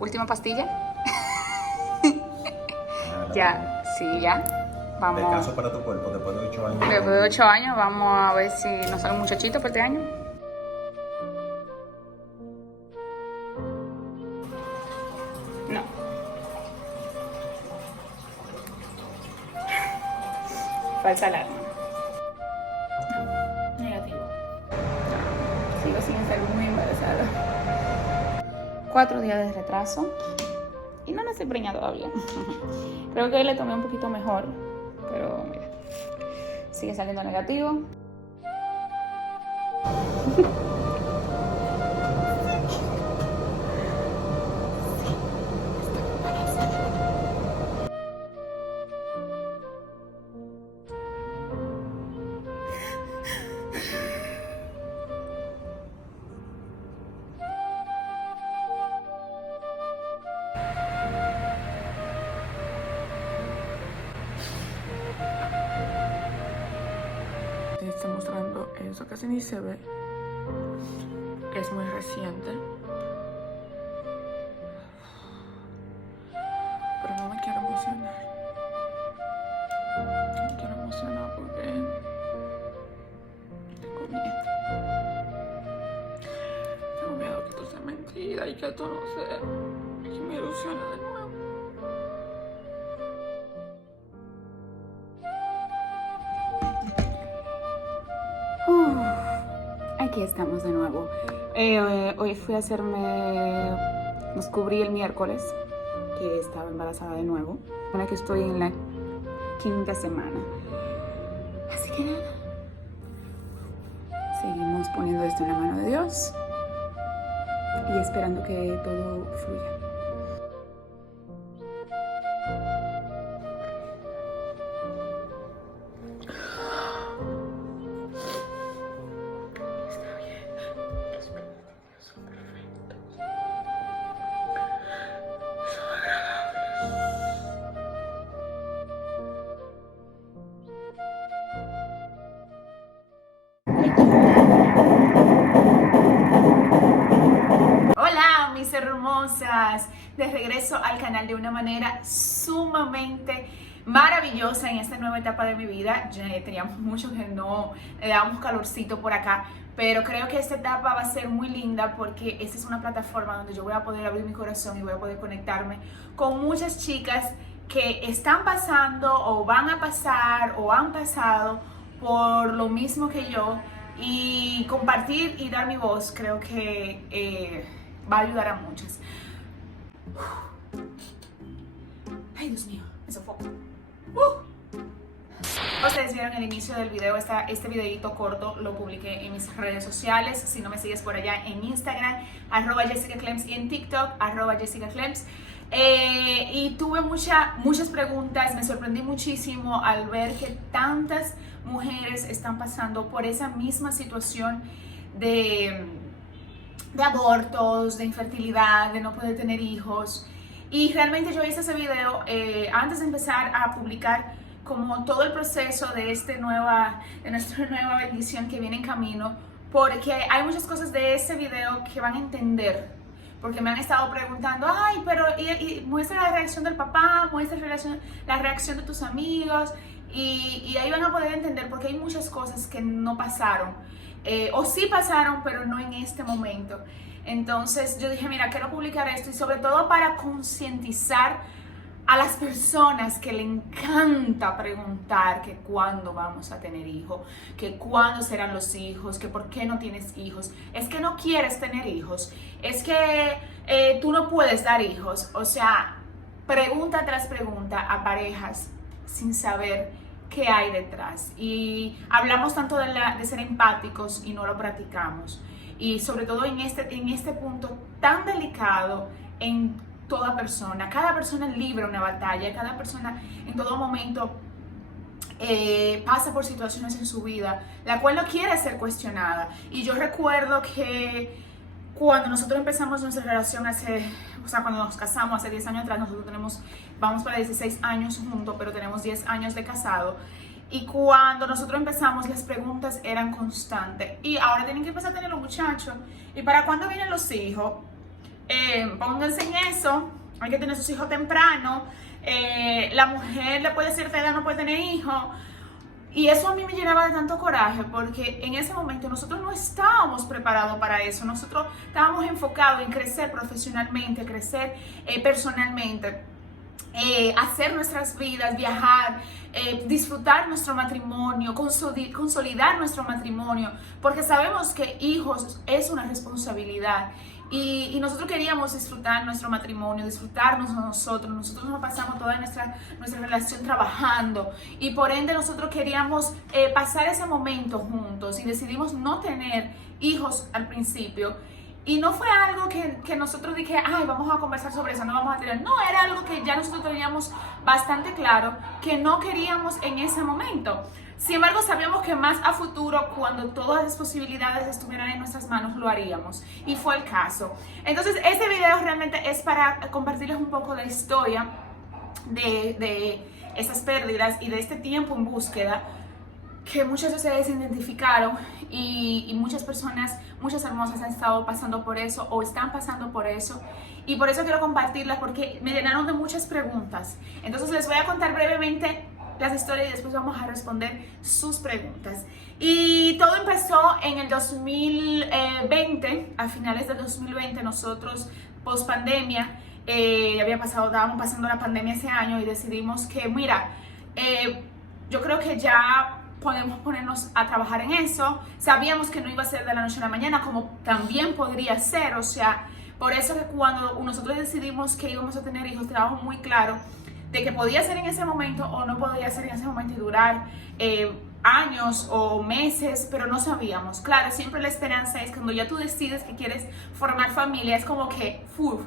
Última pastilla. Ya, sí, ya. Vamos. Descanso para tu cuerpo después de 8 años. Después de 8 años, vamos a ver si nos sale un muchachito por este año. No. Falsa alarma. Negativo. Sigo sin estar muy embarazada. 4 días de retraso. Y no nací preñada todavía. Creo que hoy le tomé un poquito mejor. Pero mira. Sigue saliendo negativo. Está mostrando eso, casi ni se ve, que es muy reciente, pero no me quiero emocionar. No me quiero emocionar porque tengo miedo. Tengo miedo que esto sea mentira y que esto no sea, que me ilusione de nuevo. Aquí estamos de nuevo. Hoy fui a hacerme... Descubrí el miércoles que estaba embarazada de nuevo. Ahora que estoy en la 5ª semana. Así que nada. Seguimos poniendo esto en la mano de Dios. Y esperando que todo fluya. Hola mis hermosas, de regreso al canal de una manera sumamente maravillosa en esta nueva etapa de mi vida. Ya teníamos mucho que no le dábamos calorcito por acá, pero creo que esta etapa va a ser muy linda porque esta es una plataforma donde yo voy a poder abrir mi corazón y voy a poder conectarme con muchas chicas que están pasando o van a pasar o han pasado por lo mismo que yo, y compartir y dar mi voz creo que va a ayudar a muchas. Ay, Dios mío, me sofoco. Ustedes vieron el inicio del video, este videito corto lo publiqué en mis redes sociales. Si no me sigues por allá en Instagram, @JessicaClems, y en TikTok, @JessicaClems. Y tuve muchas preguntas, me sorprendí muchísimo al ver que tantas mujeres están pasando por esa misma situación de abortos, de infertilidad, de no poder tener hijos. Y realmente yo hice ese video antes de empezar a publicar como todo el proceso de nuestra nueva bendición que viene en camino, porque hay muchas cosas de ese video que van a entender. Porque me han estado preguntando, ay, pero y muestra la reacción del papá, muestra la reacción de tus amigos, y ahí van a poder entender porque hay muchas cosas que no pasaron, o sí pasaron, pero no en este momento. Entonces yo dije, mira, quiero publicar esto y sobre todo para concientizar a las personas que le encanta preguntar que cuándo vamos a tener hijos, que cuándo serán los hijos, que por qué no tienes hijos. Es que no quieres tener hijos, es que tú no puedes dar hijos. O sea, pregunta tras pregunta a parejas sin saber qué hay detrás. Y hablamos tanto de ser empáticos y no lo practicamos. Y sobre todo en este punto tan delicado en toda persona. Cada persona libra una batalla, cada persona en todo momento pasa por situaciones en su vida, la cual no quiere ser cuestionada. Y yo recuerdo que cuando nosotros empezamos nuestra relación cuando nos casamos hace 10 años atrás, nosotros vamos para 16 años juntos, pero tenemos 10 años de casado. Y cuando nosotros empezamos, las preguntas eran constantes. Y ahora tienen que empezar a tener los muchachos. ¿Y para cuándo vienen los hijos? pónganse en eso, hay que tener sus hijos temprano, la mujer después de cierta edad no puede tener hijos. Y eso a mí me llenaba de tanto coraje porque en ese momento nosotros no estábamos preparados para eso. Nosotros estábamos enfocados en crecer profesionalmente, crecer personalmente, hacer nuestras vidas, viajar, disfrutar nuestro matrimonio, consolidar nuestro matrimonio, porque sabemos que hijos es una responsabilidad. Y nosotros queríamos disfrutar nuestro matrimonio, disfrutarnos nosotros. Nosotros nos pasamos toda nuestra relación trabajando y por ende nosotros queríamos pasar ese momento juntos y decidimos no tener hijos al principio. Y no fue algo que nosotros dije, ay, vamos a conversar sobre eso, no vamos a tener. No, era algo que ya nosotros teníamos bastante claro que no queríamos en ese momento. Sin embargo, sabíamos que más a futuro, cuando todas las posibilidades estuvieran en nuestras manos, lo haríamos. Y fue el caso. Entonces, este video realmente es para compartirles un poco la historia de esas pérdidas y de este tiempo en búsqueda que muchas de ustedes se identificaron y muchas personas, muchas hermosas han estado pasando por eso o están pasando por eso. Y por eso quiero compartirlas porque me llenaron de muchas preguntas. Entonces, les voy a contar brevemente las historias y después vamos a responder sus preguntas. Y todo empezó en el 2020, a finales del 2020, nosotros post pandemia, estábamos pasando la pandemia ese año y decidimos que, mira, yo creo que ya podemos ponernos a trabajar en eso. Sabíamos que no iba a ser de la noche a la mañana, como también podría ser, o sea, por eso que cuando nosotros decidimos que íbamos a tener hijos, teníamos muy claro de que podía ser en ese momento o no podía ser en ese momento y durar años o meses, pero no sabíamos. Claro, siempre la esperanza es cuando ya tú decides que quieres formar familia, es como que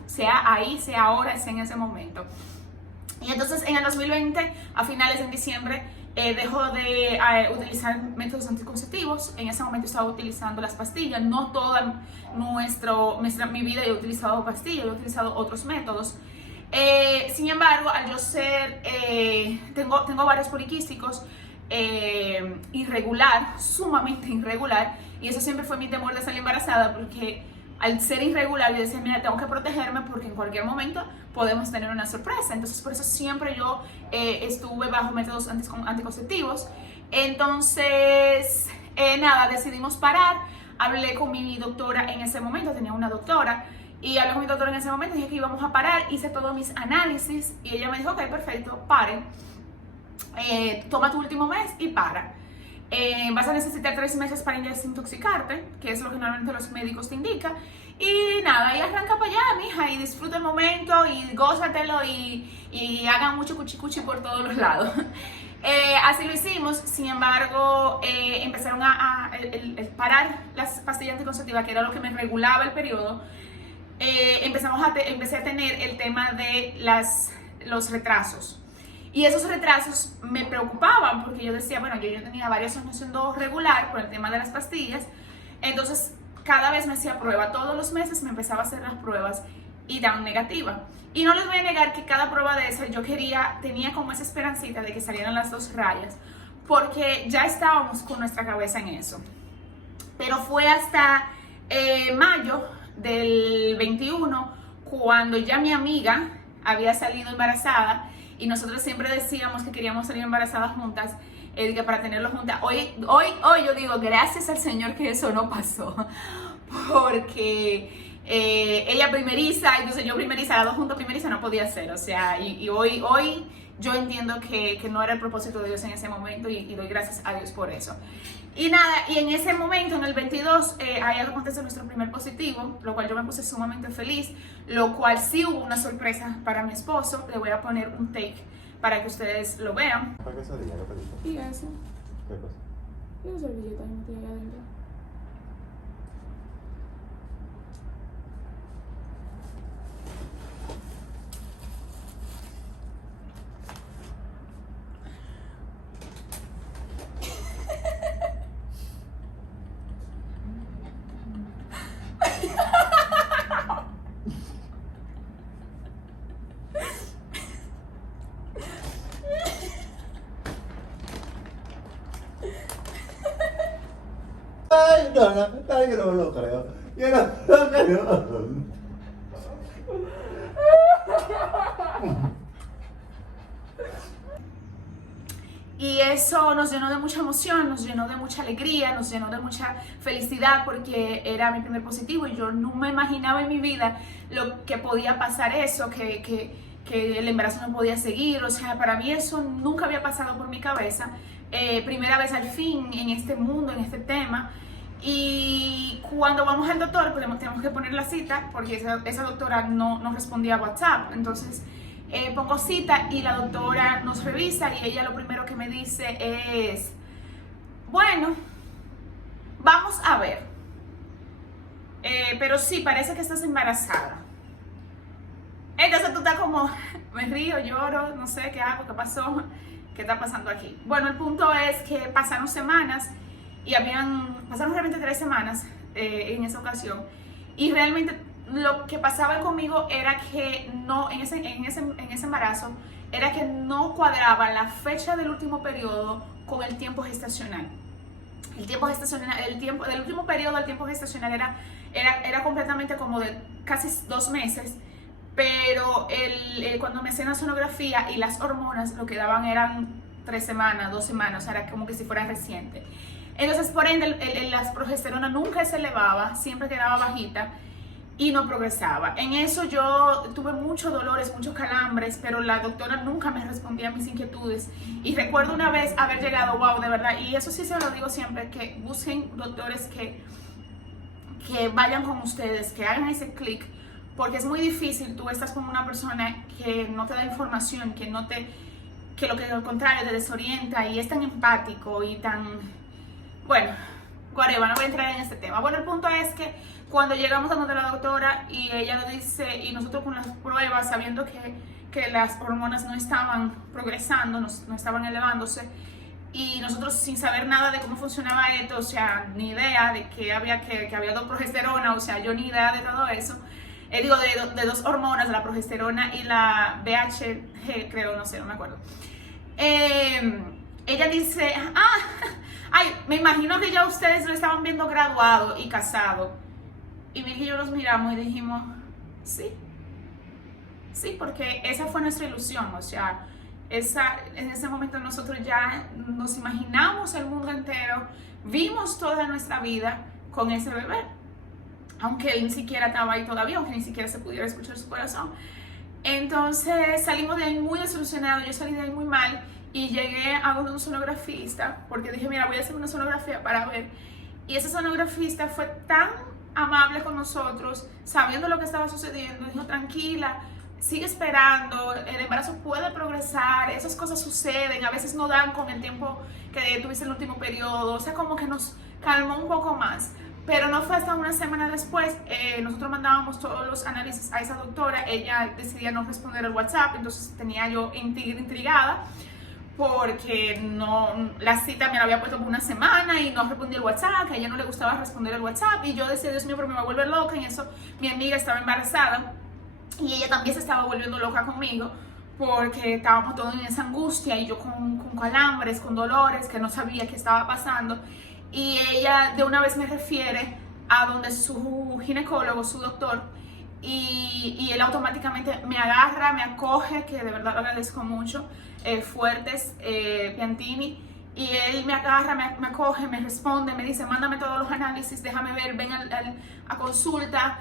sea ahí, sea ahora, sea en ese momento. Y entonces en el 2020, a finales de diciembre, dejó de utilizar métodos anticonceptivos. En ese momento estaba utilizando las pastillas. No toda mi vida he utilizado pastillas, he utilizado otros métodos. Sin embargo, al yo ser, tengo varios poliquísticos, irregular, sumamente irregular, y eso siempre fue mi temor de salir embarazada, porque al ser irregular yo decía, mira, tengo que protegerme porque en cualquier momento podemos tener una sorpresa. Entonces por eso siempre yo estuve bajo métodos anticonceptivos. Entonces, nada, decidimos parar. Hablé con mi doctora en ese momento, tenía una doctora, y hablé con mi doctora en ese momento, dije que íbamos a parar, hice todos mis análisis y ella me dijo, ok, perfecto, paren, toma tu último mes y para. Vas a necesitar 3 meses para desintoxicarte, que es lo que normalmente los médicos te indican. Y nada, y arranca para allá, mija, y disfruta el momento y gózatelo y hagan mucho cuchicuchi por todos los lados. Así lo hicimos. Sin embargo, empezaron a parar las pastillas anticonceptivas, que era lo que me regulaba el periodo. Empecé a tener el tema de los retrasos. Y esos retrasos me preocupaban porque yo decía, bueno, yo tenía varios años siendo regular por el tema de las pastillas. Entonces, cada vez me hacía prueba. Todos los meses me empezaba a hacer las pruebas y daban negativa. Y no les voy a negar que cada prueba de esa yo tenía como esa esperancita de que salieran las 2 rayas, porque ya estábamos con nuestra cabeza en eso. Pero fue hasta mayo del 21 cuando ya mi amiga había salido embarazada y nosotros siempre decíamos que queríamos salir embarazadas juntas, para tenerlo juntas. Hoy yo digo gracias al Señor que eso no pasó, porque ella primeriza, entonces yo primeriza, las 2 juntas primeriza no podía ser, o sea, y hoy yo entiendo que no era el propósito de Dios en ese momento y doy gracias a Dios por eso. Y nada, y en ese momento, en el 22, ahí acontece nuestro primer positivo, lo cual yo me puse sumamente feliz, lo cual sí hubo una sorpresa para mi esposo. Le voy a poner un take para que ustedes lo vean. ¿Para qué salía? ¿Qué pediste? Y eso, ¿Qué cosa? y una servilleta que metí ahí adentro. Ay, no lo creo. Yo no lo creo. Y eso nos llenó de mucha emoción, nos llenó de mucha alegría, nos llenó de mucha felicidad porque era mi primer positivo y yo no me imaginaba en mi vida lo que podía pasar eso, que el embarazo no podía seguir. O sea, para mí eso nunca había pasado por mi cabeza. Primera vez al fin en este mundo, en este tema. Y cuando vamos al doctor, pues tenemos que poner la cita porque esa doctora no respondía a WhatsApp. Entonces pongo cita y la doctora nos revisa y ella lo primero que me dice es, bueno, vamos a ver, pero sí, parece que estás embarazada. Entonces tú estás como, me río, lloro, no sé qué hago, qué pasó, qué está pasando aquí. Bueno, el punto es que pasaron semanas y pasaron realmente 3 semanas en esa ocasión y realmente lo que pasaba conmigo era que no, en ese embarazo, era que no cuadraba la fecha del último periodo con el tiempo gestacional. El tiempo gestacional, del último periodo al tiempo gestacional era completamente como de casi 2 meses, pero cuando me hacían la sonografía y las hormonas lo que daban eran 3 semanas, 2 semanas, o sea, era como que si fuera reciente. Entonces, por ende, la progesterona nunca se elevaba, siempre quedaba bajita y no progresaba. En eso yo tuve muchos dolores, muchos calambres, pero la doctora nunca me respondía a mis inquietudes. Y recuerdo una vez haber llegado, wow, de verdad, y eso sí se lo digo siempre, que busquen doctores que vayan con ustedes, que hagan ese clic, porque es muy difícil, tú estás con una persona que no te da información, que lo que al contrario te desorienta y es tan empático y tan, bueno, whatever, no voy a entrar en este tema. Bueno, el punto es que cuando llegamos a donde la doctora y ella lo dice, y nosotros con las pruebas, sabiendo que las hormonas no estaban progresando, no estaban elevándose, y nosotros sin saber nada de cómo funcionaba esto, o sea, ni idea de que había 2 progesterona, o sea, yo ni idea de todo eso, digo, de 2 hormonas, la progesterona y la BHG, creo, no sé, no me acuerdo. Ella dice, ay, me imagino que ya ustedes lo estaban viendo graduado y casado. Y Miguel y yo nos miramos y dijimos, sí, porque esa fue nuestra ilusión, o sea, en ese momento nosotros ya nos imaginamos el mundo entero, vimos toda nuestra vida con ese bebé, aunque él ni siquiera estaba ahí todavía, aunque ni siquiera se pudiera escuchar su corazón. Entonces salimos de ahí muy desilusionados, yo salí de ahí muy mal y llegué a donde un sonografista, porque dije, mira, voy a hacer una sonografía para ver, y ese sonografista fue tan amable con nosotros, sabiendo lo que estaba sucediendo, dijo, tranquila, sigue esperando, el embarazo puede progresar, esas cosas suceden, a veces no dan con el tiempo que tuviste el último periodo, o sea, como que nos calmó un poco más. Pero no fue hasta una semana después, nosotros mandábamos todos los análisis a esa doctora, ella decidía no responder el WhatsApp, entonces tenía yo intrigada, porque la cita me la había puesto por una semana y no respondía el WhatsApp, que a ella no le gustaba responder el WhatsApp, y yo decía, Dios mío, pero me va a volver loca. En eso mi amiga estaba embarazada y ella también se estaba volviendo loca conmigo porque estábamos todos en esa angustia y yo con calambres, con dolores, que no sabía qué estaba pasando, y ella de una vez me refiere a donde su ginecólogo, su doctor, y él automáticamente me agarra, me acoge, que de verdad lo agradezco mucho, Fuertes Piantini, y él me agarra, me acoge, me responde, me dice, mándame todos los análisis, déjame ver, ven a consulta,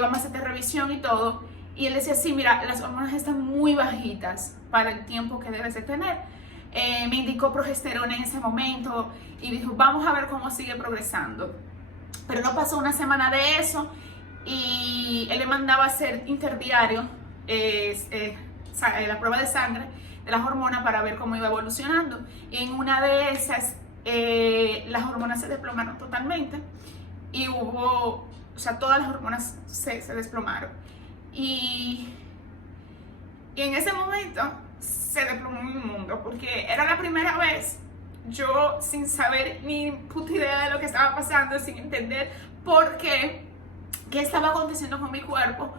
vamos a hacerte revisión y todo. Y él decía, sí, mira, las hormonas están muy bajitas para el tiempo que debes de tener. Me indicó progesterona en ese momento y dijo, vamos a ver cómo sigue progresando. Pero no pasó una semana de eso y él le mandaba a hacer interdiario la prueba de sangre de las hormonas para ver cómo iba evolucionando. Y en una de esas las hormonas se desplomaron totalmente y todas las hormonas se desplomaron. Y en ese momento se desplomó mi mundo, porque era la primera vez, yo sin saber ni puta idea de lo que estaba pasando, sin entender por qué estaba aconteciendo con mi cuerpo.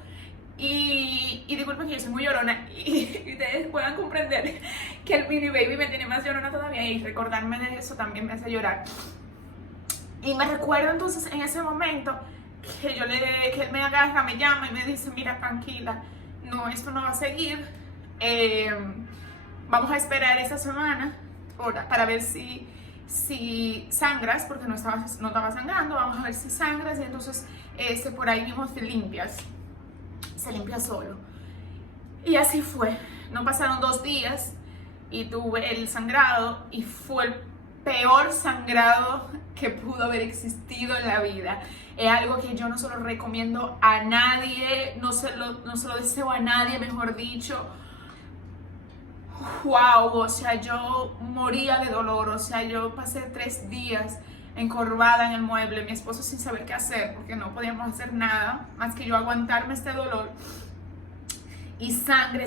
Y disculpen que yo soy muy llorona y ustedes puedan comprender que el mini baby me tiene más llorona todavía, y recordarme de eso también me hace llorar. Y me recuerdo entonces en ese momento que él me agarra, me llama y me dice, mira, tranquila, no, esto no va a seguir, vamos a esperar esta semana para ver si sangras, porque no estaba sangrando, vamos a ver si sangras y entonces por ahí mismo se limpia solo. Y así fue, no pasaron 2 días y tuve el sangrado y fue el peor sangrado que pudo haber existido en la vida. Es algo que yo no se lo recomiendo a nadie, no se lo deseo a nadie, mejor dicho. Wow, o sea, yo moría de dolor, o sea, yo pasé 3 días encorvada en el mueble, mi esposo sin saber qué hacer, porque no podíamos hacer nada más que yo aguantarme este dolor. Y sangre,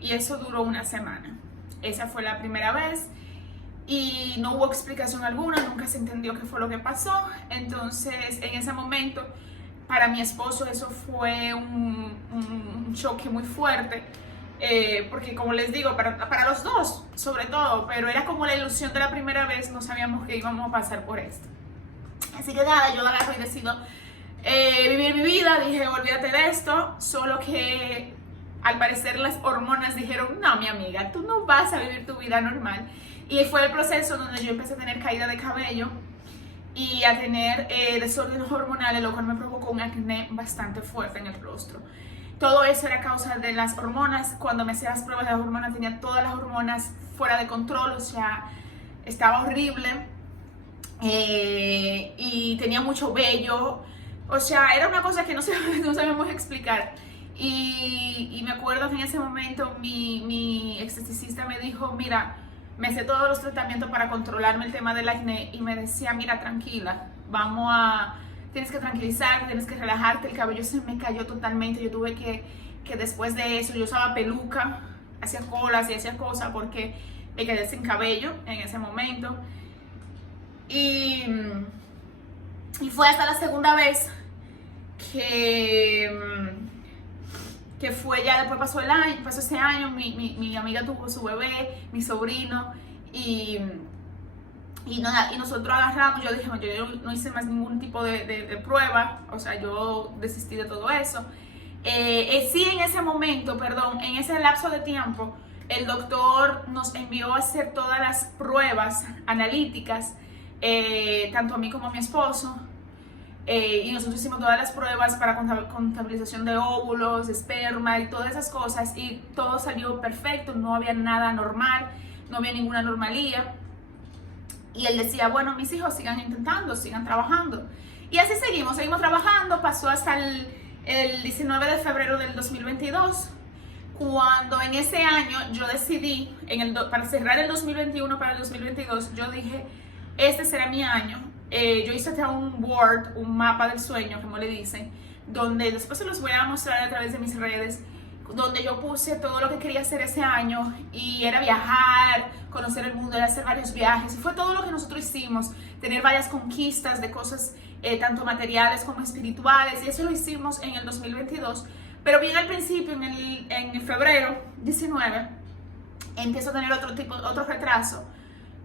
y eso duró una semana. Esa fue la primera vez y no hubo explicación alguna, nunca se entendió qué fue lo que pasó. Entonces, en ese momento, para mi esposo eso fue un choque muy fuerte, porque como les digo, para los dos, sobre todo, pero era como la ilusión de la primera vez, no sabíamos que íbamos a pasar por esto. Así que nada, yo agarro y decido vivir mi vida, dije, olvídate de esto, solo que al parecer las hormonas dijeron, no, mi amiga, tú no vas a vivir tu vida normal. Y fue el proceso donde yo empecé a tener caída de cabello y a tener desórdenes hormonales, lo cual me provocó un acné bastante fuerte en el rostro. Todo eso era a causa de las hormonas. Cuando me hacía las pruebas de las hormonas tenía todas las hormonas fuera de control, o sea, estaba horrible y tenía mucho vello. O sea, era una cosa que no sabíamos explicar. Y me acuerdo que en ese momento mi esteticista me dijo, mira, me hice todos los tratamientos para controlarme el tema del acné y me decía, mira, tranquila, tienes que tranquilizarte, tienes que relajarte, el cabello se me cayó totalmente, yo tuve que después de eso, yo usaba peluca, hacía colas y hacía cosas porque me quedé sin cabello en ese momento. Y fue hasta la segunda vez que fue ya, después pasó ese año, mi amiga tuvo su bebé, mi sobrino, y nosotros agarramos, yo dije, yo no hice más ningún tipo de prueba, o sea, yo desistí de todo eso. Sí, en ese momento, en ese lapso de tiempo, el doctor nos envió a hacer todas las pruebas analíticas, tanto a mí como a mi esposo, y nosotros hicimos todas las pruebas para contabilización de óvulos, de esperma y todas esas cosas, y todo salió perfecto, no había nada anormal, no había ninguna anomalía. Y él decía, bueno, mis hijos sigan intentando, sigan trabajando. Y así seguimos trabajando. Pasó hasta el 19 de febrero del 2022, cuando en ese año yo decidí, para cerrar el 2021 para el 2022, yo dije, este será mi año. Yo hice hasta un board, un mapa del sueño, como le dicen, donde después se los voy a mostrar a través de mis redes, donde yo puse todo lo que quería hacer ese año, y era viajar, conocer el mundo, era hacer varios viajes, y fue todo lo que nosotros hicimos, tener varias conquistas de cosas tanto materiales como espirituales, y eso lo hicimos en el 2022, pero bien al principio, en febrero 19, empiezo a tener otro retraso,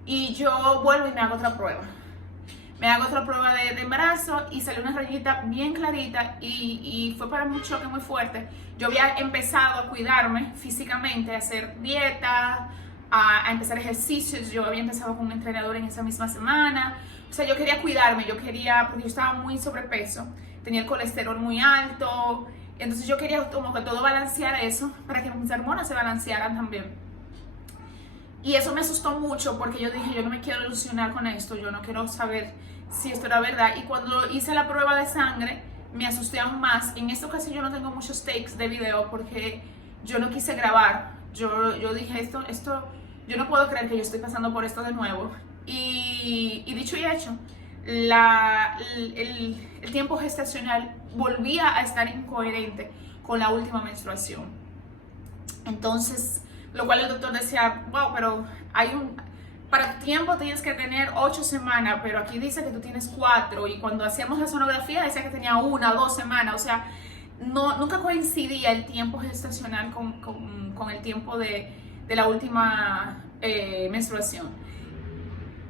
y yo vuelvo y me hago otra prueba. Me hago otra prueba de embarazo y salió una rayita bien clarita y fue para mí un choque muy fuerte. Yo había empezado a cuidarme físicamente, a hacer dieta, a empezar ejercicios. Yo había empezado con un entrenador en esa misma semana. O sea, yo quería cuidarme, porque yo estaba muy sobrepeso, tenía el colesterol muy alto. Entonces yo quería como que todo balancear eso para que mis hormonas se balancearan también. Y eso me asustó mucho porque yo dije, yo no me quiero ilusionar con esto, yo no quiero saber si esto era verdad. Y cuando hice la prueba de sangre, me asusté aún más. En esta ocasión yo no tengo muchos takes de video porque yo no quise grabar. Yo dije, esto, yo no puedo creer que yo estoy pasando por esto de nuevo. Y dicho y hecho, el tiempo gestacional volvía a estar incoherente con la última menstruación. Entonces, lo cual el doctor decía, wow, pero para tu tiempo tienes que tener 8 semanas, pero aquí dice que tú tienes 4, y cuando hacíamos la sonografía decía que tenía 1 o 2 semanas, o sea, nunca coincidía el tiempo gestacional con el tiempo de la última menstruación.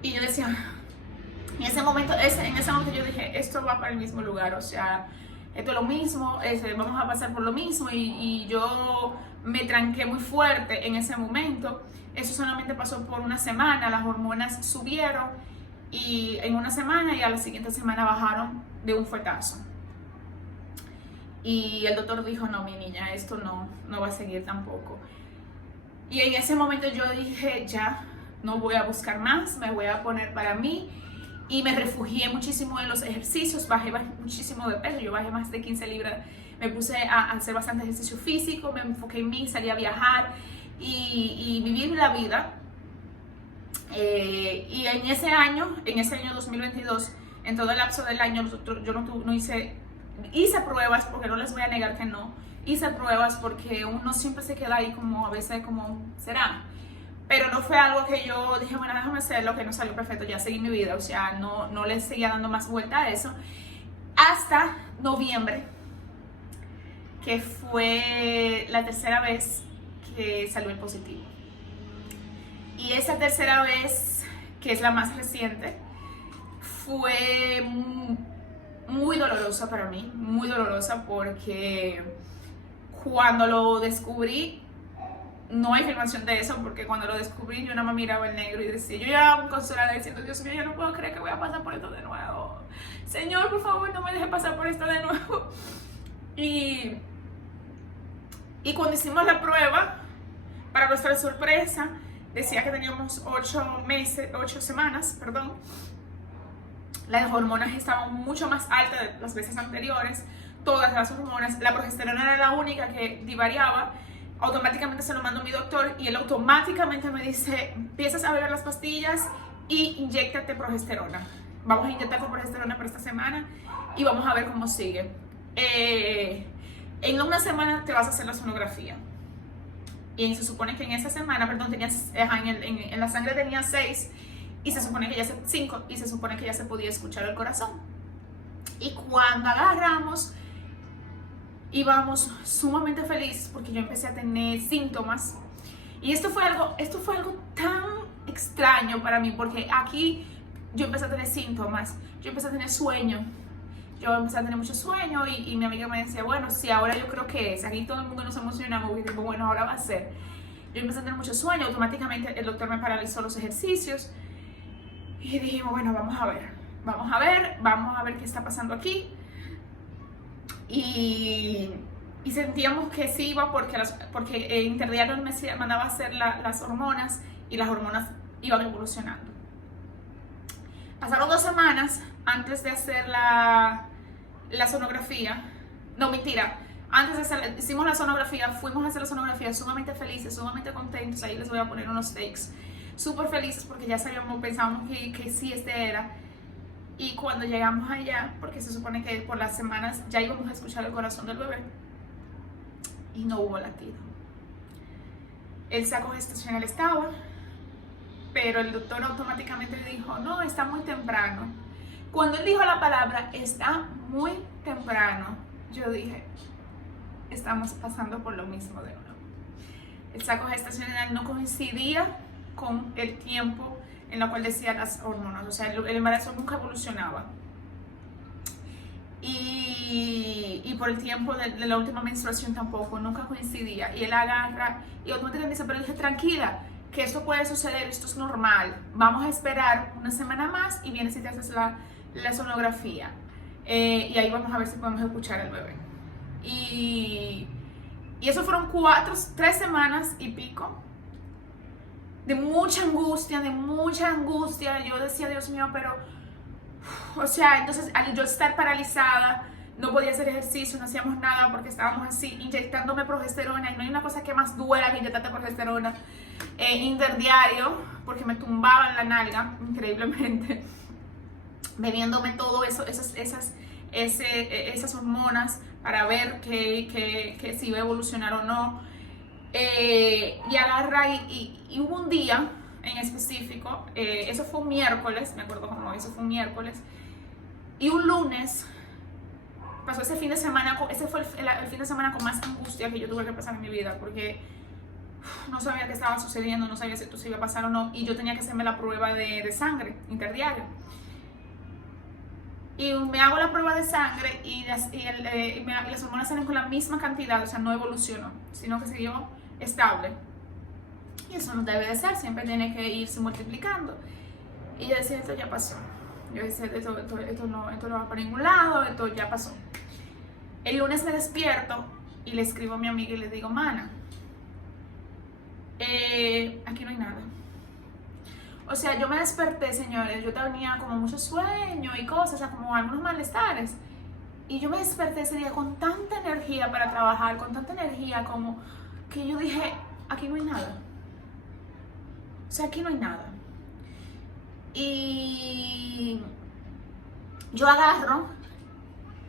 Y yo decía, Y en ese momento yo dije, esto va para el mismo lugar, o sea, esto es lo mismo, vamos a pasar por lo mismo, y yo me tranqué muy fuerte en ese momento. Eso solamente pasó por una semana, las hormonas subieron y en una semana, y a la siguiente semana bajaron de un fuetazo. Y el doctor dijo, no, mi niña, esto no va a seguir tampoco. Y en ese momento yo dije, ya, no voy a buscar más, me voy a poner para mí. Y me refugié muchísimo en los ejercicios, bajé muchísimo de peso, yo bajé más de 15 libras, me puse a hacer bastante ejercicio físico, me enfoqué en mí, salí a viajar y vivir la vida. Y en ese año 2022, en todo el lapso del año, yo no hice pruebas, porque no les voy a negar que no, hice pruebas porque uno siempre se queda ahí como a veces como, ¿será? Pero no fue algo que yo dije, bueno, déjame hacer lo que no salió perfecto, ya seguí mi vida, o sea, no le seguía dando más vuelta a eso. Hasta noviembre, que fue la tercera vez que salió el positivo. Y esa tercera vez, que es la más reciente, fue muy dolorosa para mí, muy dolorosa, porque cuando lo descubrí, no hay filmación de eso, porque cuando lo descubrí yo nada más miraba el negro y decía, yo ya consolada diciendo, Dios mío, yo no puedo creer que voy a pasar por esto de nuevo. Señor, por favor, no me deje pasar por esto de nuevo. Y cuando hicimos la prueba, para nuestra sorpresa, decía que teníamos 8 semanas, las hormonas estaban mucho más altas de las veces anteriores, todas las hormonas, la progesterona era la única que divariaba. Automáticamente se lo mando a mi doctor y él automáticamente me dice, empiezas a beber las pastillas y inyéctate progesterona. Vamos a inyectarte progesterona por esta semana y vamos a ver cómo sigue. En una semana te vas a hacer la sonografía. Y se supone que en esa semana, tenías, en la sangre tenía 6 y se supone que ya 5 y se supone que ya se podía escuchar el corazón. Y cuando agarramos, íbamos sumamente felices porque yo empecé a tener síntomas. Y esto fue algo tan extraño para mí, porque aquí yo empecé a tener síntomas, yo empecé a tener sueño, yo empecé a tener mucho sueño y mi amiga me decía, bueno, sí, ahora yo creo que es, aquí todo el mundo nos emocionamos y digo, bueno, ahora va a ser. Yo empecé a tener mucho sueño, automáticamente el doctor me paralizó los ejercicios y dijimos, bueno, vamos a ver qué está pasando aquí. Y sentíamos que sí iba porque Interdiario me mandaba a hacer las hormonas y las hormonas iban evolucionando. Pasaron 2 semanas antes de hacer la sonografía. No, mentira. Hicimos la sonografía, fuimos a hacer la sonografía sumamente felices, sumamente contentos. Ahí les voy a poner unos takes. Súper felices porque ya pensábamos que sí, era. Y cuando llegamos allá, porque se supone que por las semanas ya íbamos a escuchar el corazón del bebé, y no hubo latido. El saco gestacional estaba, pero el doctor automáticamente dijo, no, está muy temprano. Cuando él dijo la palabra, está muy temprano, yo dije, estamos pasando por lo mismo de nuevo. El saco gestacional no coincidía con el tiempo en la cual decían las hormonas, o sea, el embarazo nunca evolucionaba. Y por el tiempo de la última menstruación tampoco, nunca coincidía. Y él agarra y automáticamente dice, pero dije, tranquila, que eso puede suceder, esto es normal. Vamos a esperar una semana más y vienes y te haces la sonografía. Y ahí vamos a ver si podemos escuchar al bebé. Y eso fueron 3 semanas y pico de mucha angustia. Yo decía, Dios mío, pero, o sea, entonces al yo estar paralizada, no podía hacer ejercicio, no hacíamos nada porque estábamos así, inyectándome progesterona, y no hay una cosa que más duela que inyectarte progesterona interdiario, porque me tumbaban la nalga, increíblemente, bebiéndome todo eso, esas hormonas para ver que si iba a evolucionar o no. Y agarra y hubo un día en específico, eso fue un miércoles, me acuerdo como eso fue un miércoles, y un lunes pasó ese fin de semana, ese fue el fin de semana con más angustia que yo tuve que pasar en mi vida, porque no sabía qué estaba sucediendo, no sabía si esto se iba a pasar o no, y yo tenía que hacerme la prueba de sangre interdiario. Y me hago la prueba de sangre y las hormonas salen con la misma cantidad, o sea, no evolucionó, sino que siguió estable. Y eso no debe de ser, siempre tiene que irse multiplicando. Y yo decía, esto ya pasó. Yo decía, esto no va para ningún lado, esto ya pasó. El lunes me despierto y le escribo a mi amiga y le digo, mana, aquí no hay nada. O sea, yo me desperté, señores, yo tenía como mucho sueño y cosas, o sea, como algunos malestares. Y yo me desperté ese día con tanta energía para trabajar, con tanta energía como que yo dije, aquí no hay nada. O sea, aquí no hay nada. Y yo agarro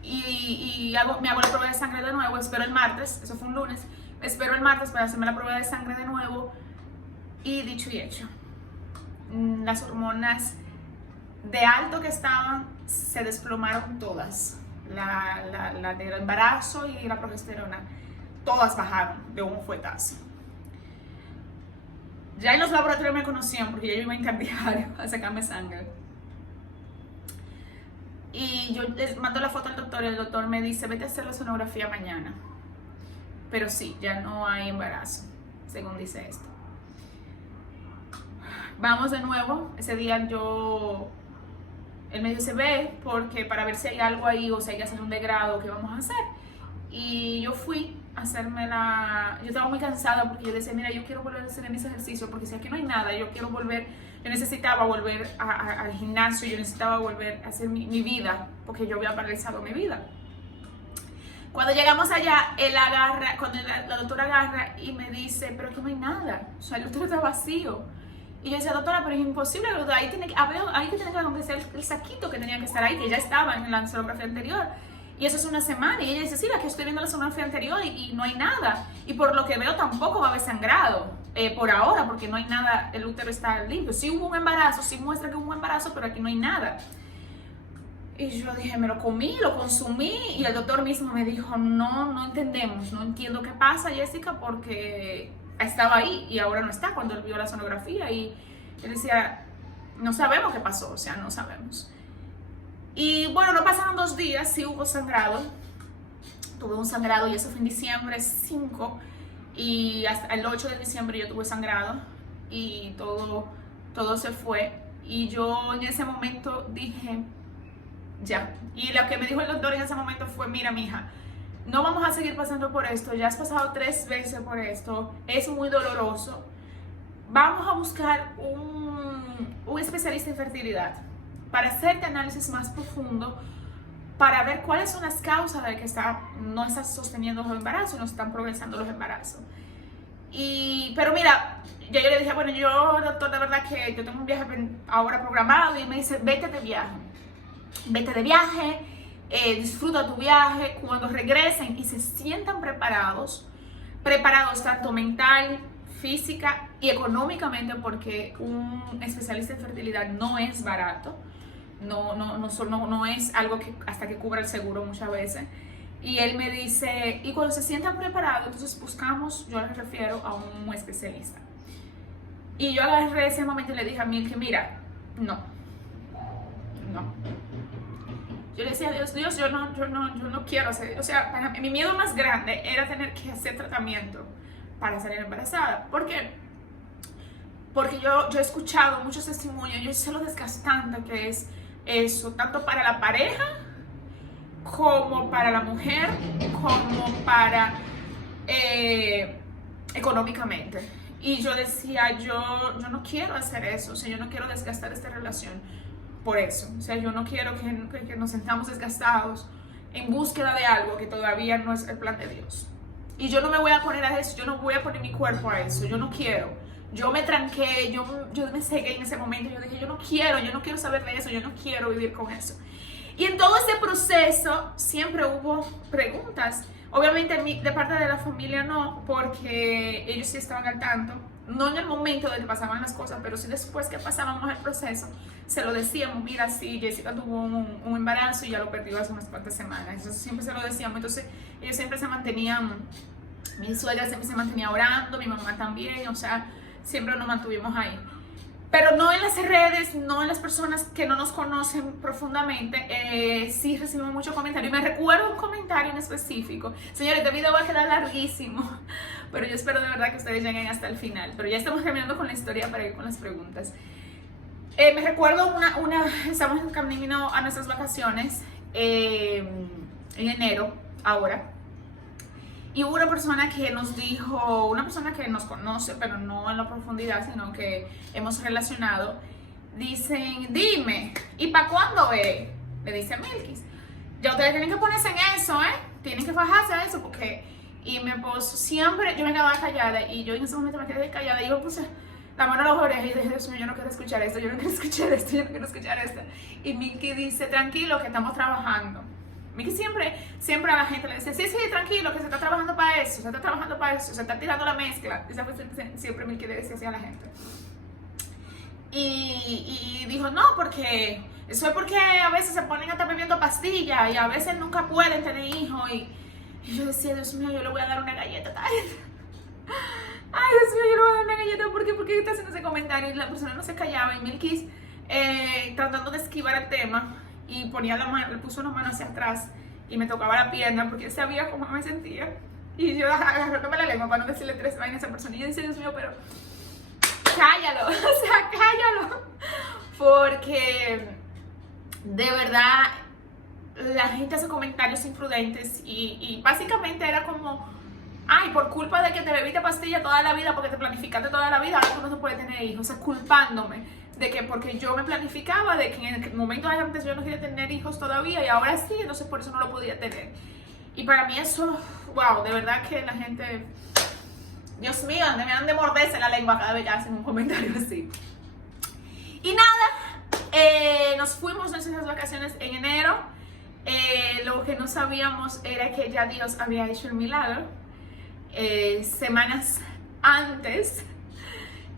y me hago la prueba de sangre de nuevo, espero el martes, eso fue un lunes, espero el martes para hacerme la prueba de sangre de nuevo y dicho y hecho. Las hormonas de alto que estaban se desplomaron todas, la del embarazo y la progesterona, todas bajaron de un fuetazo. Ya en los laboratorios me conocían porque ya yo iba en diario a sacarme sangre. Y yo les mando la foto al doctor y el doctor me dice, vete a hacer la sonografía mañana. Pero sí, ya no hay embarazo, según dice esto. Vamos de nuevo, ese día él me dice, ve, porque para ver si hay algo ahí o si hay que hacer un degrado, ¿qué vamos a hacer? Y yo fui a hacerme yo estaba muy cansada porque yo decía, mira, yo quiero volver a hacer mis ejercicios porque si aquí no hay nada, yo quiero volver, yo necesitaba volver al gimnasio, yo necesitaba volver a hacer mi vida, porque yo había paralizado mi vida. Cuando llegamos allá, cuando la doctora agarra y me dice, pero aquí no hay nada, o sea, el útero está vacío. Y yo decía, doctora, pero es imposible, ahí tiene que aunque sea el saquito que tenía que estar ahí, que ya estaba en la sonografía anterior. Y eso es una semana. Y ella dice, sí, aquí estoy viendo la sonografía anterior y no hay nada. Y por lo que veo tampoco va a haber sangrado por ahora, porque no hay nada, el útero está limpio. Sí hubo un embarazo, sí muestra que hubo un embarazo, pero aquí no hay nada. Y yo dije, me lo comí, lo consumí. Y el doctor mismo me dijo, no entendemos, no entiendo qué pasa, Jessica, porque estaba ahí y ahora no está cuando él vio la sonografía. Y él decía, no sabemos qué pasó, o sea, no sabemos. Y bueno, no pasaron 2 días, sí hubo sangrado. Tuve un sangrado y eso fue en diciembre 5. Y hasta el 8 de diciembre yo tuve sangrado y todo se fue. Y yo en ese momento dije, ya. Y lo que me dijo el doctor en ese momento fue, mira, mija, no vamos a seguir pasando por esto. Ya has pasado 3 veces por esto. Es muy doloroso. Vamos a buscar un especialista en fertilidad para hacerte análisis más profundo, para ver cuáles son las causas de que no estás sosteniendo los embarazos, no están progresando los embarazos. Pero mira, yo le dije, bueno, yo, doctor, de verdad que yo tengo un viaje ahora programado, y me dice, vete de viaje, disfruta tu viaje, cuando regresen y se sientan preparados tanto mental, física y económicamente, porque un especialista en fertilidad no es barato. No es algo que hasta que cubra el seguro muchas veces. Y él me dice, y cuando se sientan preparados, entonces buscamos, yo les refiero a un especialista. Y yo agarré ese momento y le dije a Mil que mira, no. Yo le decía a Dios, yo no quiero hacer, o sea, mi miedo más grande era tener que hacer tratamiento para salir embarazada. ¿Por qué? Porque yo he escuchado muchos testimonios, yo sé lo desgastante que es eso, tanto para la pareja, como para la mujer, como para económicamente. Y yo decía, yo no quiero hacer eso, o sea, yo no quiero desgastar esta relación por eso. O sea, yo no quiero que nos sentamos desgastados en búsqueda de algo que todavía no es el plan de Dios. Y yo no me voy a poner a eso, yo no voy a poner mi cuerpo a eso, yo no quiero. Yo me tranqué, yo me cegué en ese momento, yo dije, yo no quiero saber de eso, yo no quiero vivir con eso. Y en todo ese proceso siempre hubo preguntas. Obviamente de parte de la familia no, porque ellos sí estaban al tanto. No en el momento de que pasaban las cosas, pero sí después que pasábamos el proceso, se lo decíamos, mira, sí, Jessica tuvo un embarazo y ya lo perdió hace unas cuantas semanas. Eso siempre se lo decíamos. Entonces ellos siempre se mantenían, mi suegra siempre se mantenía orando, mi mamá también, o sea, siempre nos mantuvimos ahí. pero no en las redes, no en las personas que no nos conocen profundamente. Sí recibimos muchos comentarios. Y me recuerdo un comentario en específico. Señores, este video va a quedar larguísimo, pero yo espero de verdad que ustedes lleguen hasta el final. Pero ya estamos terminando con la historia para ir con las preguntas. Me recuerdo estamos en camino a nuestras vacaciones en enero, ahora. Y hubo una persona que nos dijo, una persona que nos conoce, pero no en la profundidad, sino que hemos relacionado. Dicen, dime, ¿y para cuándo es? Le dice Milkis. Ya ustedes tienen que ponerse en eso, tienen que fajarse a eso, porque... Y mi esposo siempre, yo me quedaba callada, y yo en ese momento me quedé callada, y yo puse la mano a las orejas y dije, Dios mío, yo no quiero escuchar esto, yo no quiero escuchar esto, yo no quiero escuchar esto. Y Milky dice, tranquilo, que estamos trabajando. Milky siempre a la gente le dice, sí, tranquilo, que se está trabajando para eso, se está trabajando para eso, se está tirando la mezcla. Esa fue siempre Milky le decía así a la gente. Y dijo, no, porque eso es porque a veces se ponen a estar bebiendo pastillas y a veces nunca pueden tener hijos. Y yo decía, Dios mío, yo le voy a dar una galleta a él. Ay, Dios mío, yo le voy a dar una galleta. ¿Por qué está haciendo ese comentario? Y la persona no se callaba. Y Milky, tratando de esquivar el tema, y ponía la mano, le puso una mano hacia atrás y me tocaba la pierna porque él sabía cómo me sentía. Y yo agarrándome la lengua para no decirle 3 vainas a esa persona. Y yo decía, Dios mío, pero cállalo, o sea, cállalo. Porque de verdad la gente hace comentarios imprudentes y básicamente era como, ay, por culpa de que te bebiste pastilla toda la vida, porque te planificaste toda la vida, ahora tú no se puede tener hijos. O sea, culpándome de que porque yo me planificaba, de que en el momento antes yo no quería tener hijos todavía y ahora sí, entonces por eso no lo podía tener. Y para mí eso, wow, de verdad que la gente, Dios mío, me dan de morderse la lengua cada vez que hacen un comentario así. Y nada, nos fuimos nuestras vacaciones en enero. Lo que no sabíamos era que ya Dios había hecho el milagro. Semanas antes,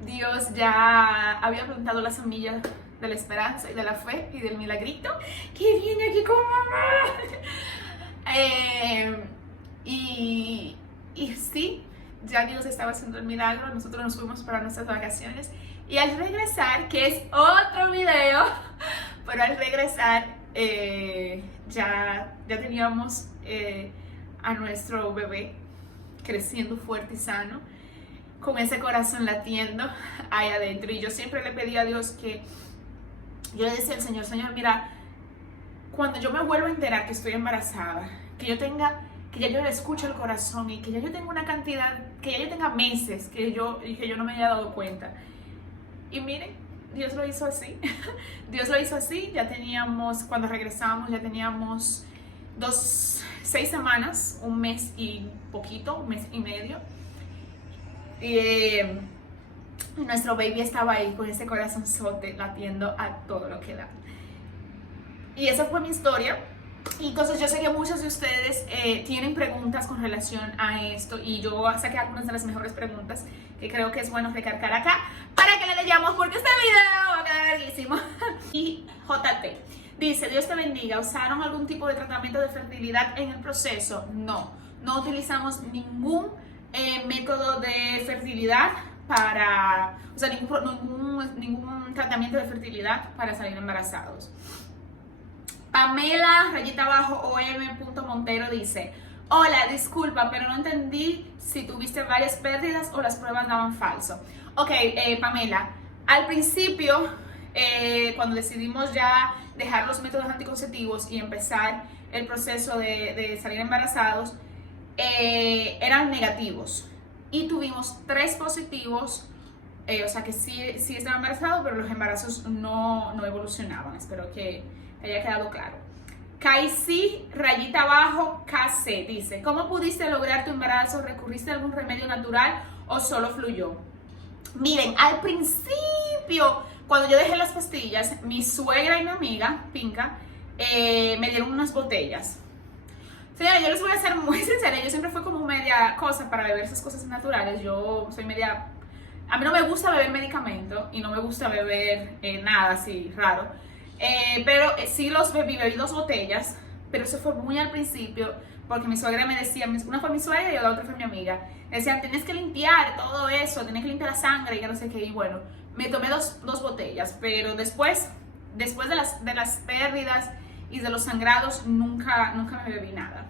Dios ya había plantado la semilla de la esperanza y de la fe y del milagrito que viene aquí con mamá. Y sí, ya Dios estaba haciendo el milagro. Nosotros nos fuimos para nuestras vacaciones y al regresar, que es otro video, pero al regresar ya teníamos a nuestro bebé creciendo fuerte y sano, con ese corazón latiendo ahí adentro. Y yo siempre le pedí a Dios que, yo le decía al Señor, Señor, mira, cuando yo me vuelva a enterar que estoy embarazada, que ya yo le escucho el corazón y que ya yo tenga una cantidad, que ya yo tenga meses que yo no me haya dado cuenta. Y miren, Dios lo hizo así. Dios lo hizo así. Ya teníamos, cuando regresamos, ya teníamos 6 semanas, un mes y poquito, un mes y medio. Y nuestro baby estaba ahí con ese corazonzote latiendo a todo lo que da. Y esa fue mi historia. Y entonces yo sé que muchos de ustedes tienen preguntas con relación a esto, y yo saqué algunas de las mejores preguntas que creo que es bueno recalcar acá para que le leyamos, porque este video va a quedar larguísimo. Y JT dice, Dios te bendiga, ¿usaron algún tipo de tratamiento de fertilidad en el proceso? No utilizamos ningún método de fertilidad para, o sea, ningún tratamiento de fertilidad para salir embarazados. Pamela, rayita abajo, om.montero dice, hola, disculpa, pero no entendí si tuviste varias pérdidas o las pruebas daban falso. Ok, Pamela, al principio, cuando decidimos ya dejar los métodos anticonceptivos y empezar el proceso de salir embarazados, eran negativos. Y tuvimos 3 positivos, o sea que sí estaba embarazado, pero los embarazos no evolucionaban. Espero que haya quedado claro. Kaisi, rayita abajo, KC, dice, ¿cómo pudiste lograr tu embarazo? ¿Recurriste a algún remedio natural o solo fluyó? Miren, al principio, cuando yo dejé las pastillas, mi suegra y mi amiga, Pinca, me dieron unas botellas. Señora, yo les voy a ser muy sincera, yo siempre fui como media cosa para beber esas cosas naturales. Yo soy media... A mí no me gusta beber medicamento y no me gusta beber nada así raro. Pero sí los bebí 2 botellas, pero eso fue muy al principio, porque mi suegra me decía, una fue mi suegra y la otra fue mi amiga, me decían, tienes que limpiar todo eso, tienes que limpiar la sangre y que no sé qué, y bueno, me tomé dos botellas, pero después de las pérdidas y de los sangrados, nunca me bebí nada.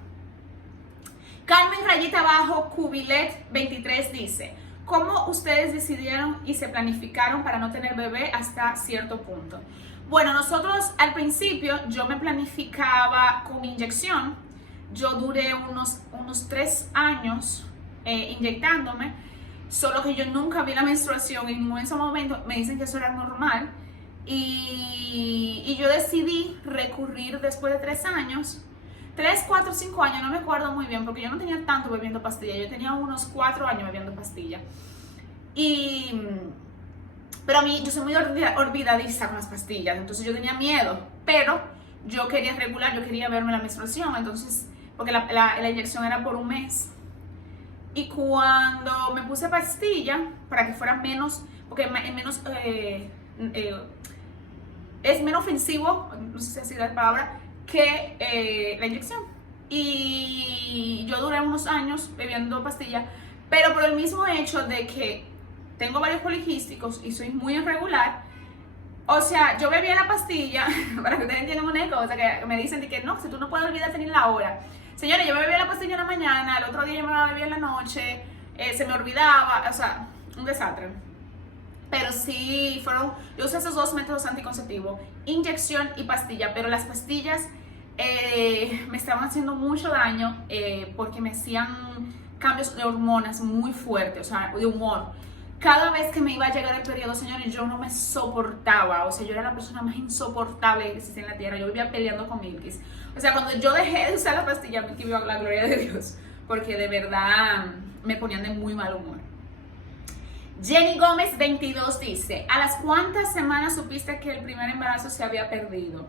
Carmen rayita abajo, Cubilet 23 dice, ¿cómo ustedes decidieron y se planificaron para no tener bebé hasta cierto punto? Bueno, nosotros al principio yo me planificaba con inyección. Yo duré unos 3 años inyectándome, solo que yo nunca vi la menstruación en ningún momento. Me dicen que eso era normal y yo decidí recurrir después de 3 años, 3, 4, 5 años, no me acuerdo muy bien, porque yo no tenía tanto bebiendo pastilla, yo tenía unos 4 años bebiendo pastilla. Pero a mí, yo soy muy olvidadiza con las pastillas, entonces yo tenía miedo, pero yo quería regular, yo quería verme la menstruación, entonces, porque la inyección era por un mes. Y cuando me puse pastilla, para que fuera menos, porque es menos ofensivo, no sé si así la palabra, que la inyección. Y yo duré unos años bebiendo pastilla, pero por el mismo hecho de que tengo varios poliquísticos y soy muy irregular, o sea, yo bebía la pastilla, para que ustedes entiendan una cosa, que me dicen de que no, si tú no puedes olvidarte ni la hora. Señores, yo me bebía la pastilla en la mañana, el otro día yo me la bebía en la noche, se me olvidaba, o sea, un desastre. Pero sí, yo usé esos 2 métodos anticonceptivos, inyección y pastilla, pero las pastillas me estaban haciendo mucho daño porque me hacían cambios de hormonas muy fuertes, o sea, de humor. Cada vez que me iba a llegar el periodo, señores, yo no me soportaba, o sea, yo era la persona más insoportable que existe en la tierra, yo vivía peleando con Milkis. O sea, cuando yo dejé de usar la pastilla, Milkis vio la gloria de Dios, porque de verdad me ponían de muy mal humor. Jenny Gómez 22 dice, ¿a las cuántas semanas supiste que el primer embarazo se había perdido?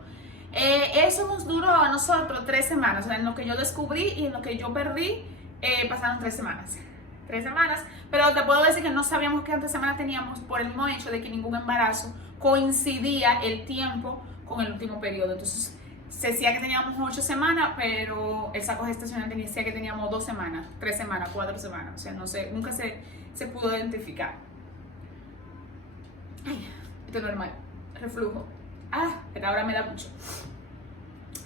Eso nos duró a nosotros 3 semanas, o sea, en lo que yo descubrí y en lo que yo perdí, pasaron 3 semanas. 3 semanas, pero te puedo decir que no sabíamos cuántas semanas teníamos por el mismo hecho de que ningún embarazo coincidía el tiempo con el último periodo. Entonces se decía que teníamos 8 semanas, pero el saco gestacional decía que teníamos 2 semanas, 3 semanas, 4 semanas, o sea, no sé, nunca se pudo identificar. Ay, esto es normal, reflujo. Pero ahora me da mucho.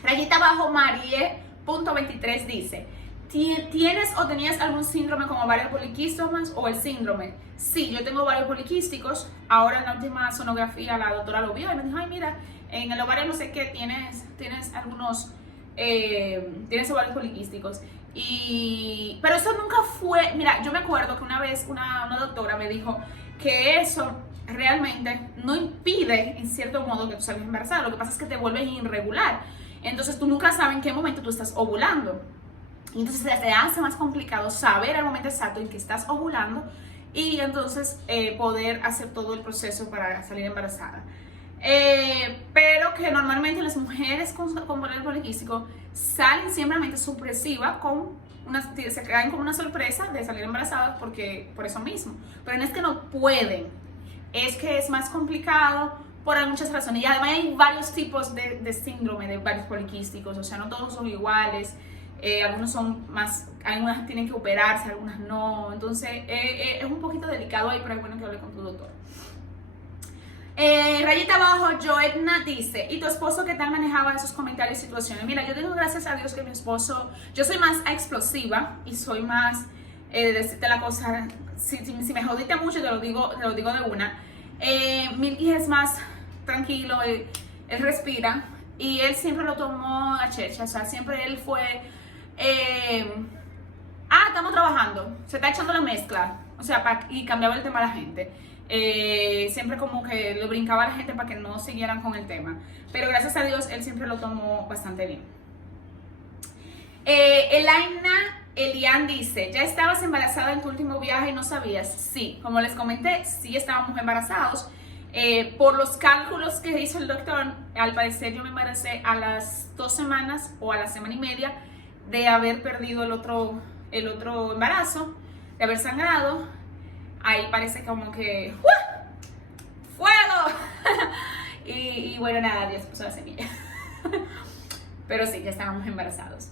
Rayita abajo, Marie.23 dice, ¿tienes o tenías algún síndrome como varios poliquístomas o el síndrome? Sí, yo tengo varios poliquísticos. Ahora en la última sonografía la doctora lo vio y me dijo, ay mira, en el ovario no sé qué, tienes algunos, tienes ovarios poliquísticos. Pero eso nunca fue, mira, yo me acuerdo que una vez una doctora me dijo que eso realmente no impide en cierto modo que tú salgas embarazada, lo que pasa es que te vuelves irregular, entonces tú nunca sabes en qué momento tú estás ovulando. Entonces se hace más complicado saber el momento exacto en que estás ovulando y entonces poder hacer todo el proceso para salir embarazada. Pero que normalmente las mujeres con ovario poliquístico salen simplemente supresivas, se caen como una sorpresa de salir embarazadas por eso mismo. Pero no es que no pueden, es que es más complicado por muchas razones. Y además hay varios tipos de síndrome de ovarios poliquísticos, o sea, no todos son iguales. Algunos son más, algunas tienen que operarse, algunas no, entonces es un poquito delicado ahí, pero es bueno que hable con tu doctor. Rayita abajo, Joedna dice, ¿y tu esposo qué tal manejaba esos comentarios y situaciones? Mira, yo digo gracias a Dios que mi esposo, yo soy más explosiva y soy más decirte la cosa, si me jodiste mucho te lo digo de una. Milky es más tranquilo, él respira y él siempre lo tomó a checha, o sea, siempre él fue... estamos trabajando, se está echando la mezcla, o sea, y cambiaba el tema a la gente. Siempre como que lo brincaba a la gente para que no siguieran con el tema, pero gracias a Dios él siempre lo tomó bastante bien. Elian dice, ¿ya estabas embarazada en tu último viaje y no sabías? Sí, como les comenté, sí estábamos embarazados. Por los cálculos que hizo el doctor, al parecer yo me embaracé a las 2 semanas o a la semana y media de haber perdido el otro embarazo, de haber sangrado. Ahí parece como que ¡fuego! y bueno, nada, Dios puso la semilla. Pero sí, ya estábamos embarazados.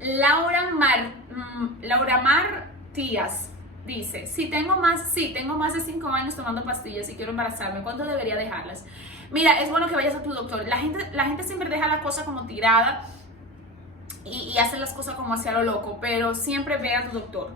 Laura Mar Tías dice, sí, tengo más de 5 años tomando pastillas y quiero embarazarme, ¿cuánto debería dejarlas? Mira, es bueno que vayas a tu doctor. La gente siempre deja la cosa como tirada y hace las cosas como hacia lo loco, pero siempre ve a tu doctor.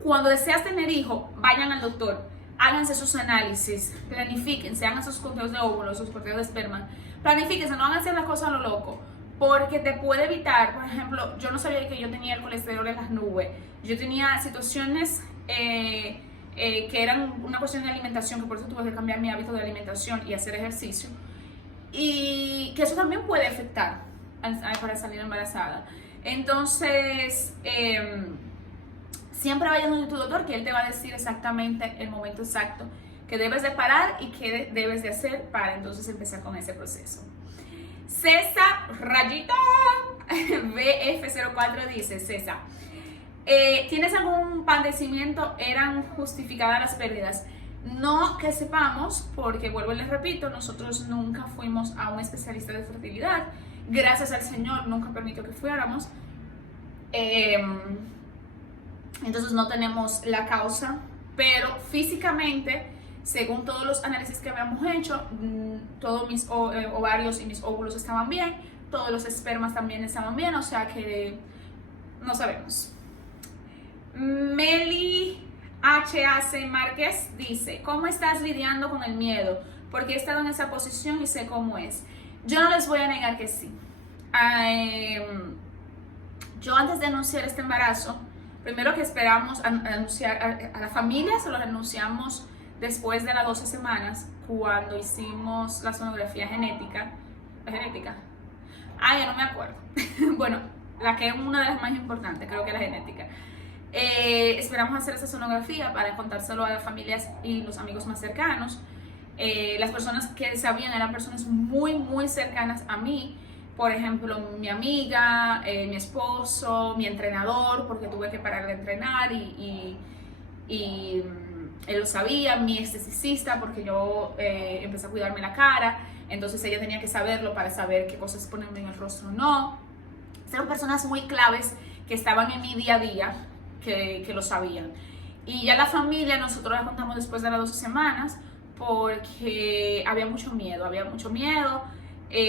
Cuando deseas tener hijo, vayan al doctor, háganse sus análisis, planifíquense, hagan sus conteos de óvulos, sus conteos de esperma, planifíquense, no hagan hacer las cosas a lo loco, porque te puede evitar. Por ejemplo, yo no sabía que yo tenía el colesterol en las nubes, yo tenía situaciones que eran una cuestión de alimentación, que por eso tuve que cambiar mi hábito de alimentación y hacer ejercicio, y que eso también puede afectar para salir embarazada. Entonces, siempre vayas donde tu doctor, que él te va a decir exactamente el momento exacto que debes de parar y qué debes de hacer para entonces empezar con ese proceso. César Rayita BF04 dice, César, ¿tienes algún padecimiento? ¿Eran justificadas las pérdidas? No que sepamos, porque vuelvo y les repito, nosotros nunca fuimos a un especialista de fertilidad. Gracias al Señor nunca permitió que fuéramos. Entonces no tenemos la causa, pero físicamente, según todos los análisis que habíamos hecho, todos mis ovarios y mis óvulos estaban bien, todos los espermas también estaban bien, o sea que no sabemos. Meli HAC Márquez dice, ¿cómo estás lidiando con el miedo? Porque he estado en esa posición y sé cómo es. Yo no les voy a negar que sí. Yo antes de anunciar este embarazo, primero que esperamos anunciar a la familia, se los anunciamos después de las 12 semanas, cuando hicimos la sonografía genética. ¿La genética? Ya no me acuerdo. Bueno, la que es una de las más importantes, creo que la genética. Esperamos hacer esa sonografía para contárselo a las familias y los amigos más cercanos. Las personas que sabían eran personas muy, muy cercanas a mí. Por ejemplo, mi amiga, mi esposo, mi entrenador, porque tuve que parar de entrenar y él lo sabía, mi esteticista, porque yo empecé a cuidarme la cara, entonces ella tenía que saberlo para saber qué cosas ponerme en el rostro o no. Eran personas muy claves que estaban en mi día a día, que lo sabían. Y ya la familia, nosotros la contamos después de las 12 semanas, porque había mucho miedo.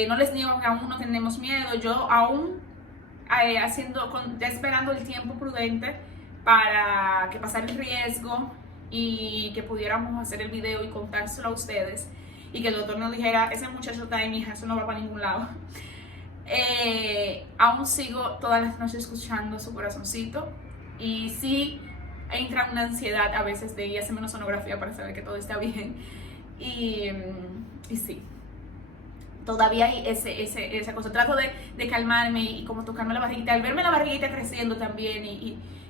No les niego que aún no tenemos miedo. Yo aún ya esperando el tiempo prudente para que pasara el riesgo y que pudiéramos hacer el video y contárselo a ustedes, y que el doctor nos dijera, ese muchacho está ahí, mija, eso no va para ningún lado. Aún sigo todas las noches escuchando su corazoncito, y sí entra una ansiedad a veces de ir a hacerme una sonografía para saber que todo está bien, y sí, todavía hay esa cosa. Trato de calmarme y como tocarme la barriguita, al verme la barriguita creciendo también,